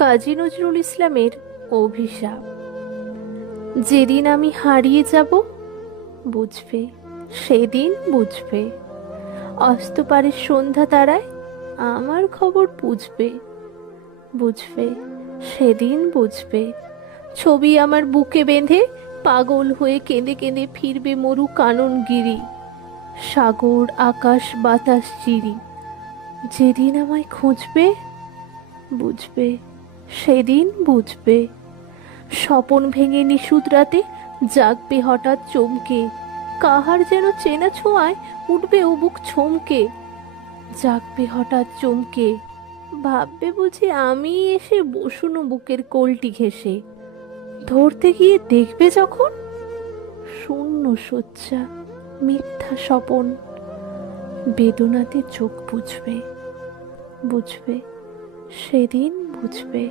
কাজী নজরুল ইসলামের অভিশাপ। যেদিন আমি হারিয়ে যাব, বুঝবে, সেদিন বুঝবে। অস্তপারের সন্ধ্যা তারায় আমার খবর বুঝবে, বুঝবে, সেদিন বুঝবে। ছবি আমার বুকে বেঁধে পাগল হয়ে কেঁদে কেঁদে ফিরবে মরু কাননগিরি, সাগর আকাশ বাতাস চিরি। যেদিন আমায় খুঁজবে, বুঝবে, সেদিন বুঝবে। স্বপন ভেঙে নিশুত রাতে জাগবে হঠাৎ চমকে, কাহার যেন চেনা ছোঁয়ায় উঠবে ও বুক ছমকে। জাগবে হঠাৎ চমকে, ভাববে বুঝি আমি এসে বসুনো বুকের কোলটি ঘেঁষে। ধরতে গিয়ে দেখবে যখন শূন্য শয্যা, মিথ্যা স্বপন। বেদনাতে চোখ বুঝবে, বুঝবে, সেদিন বুঝবে।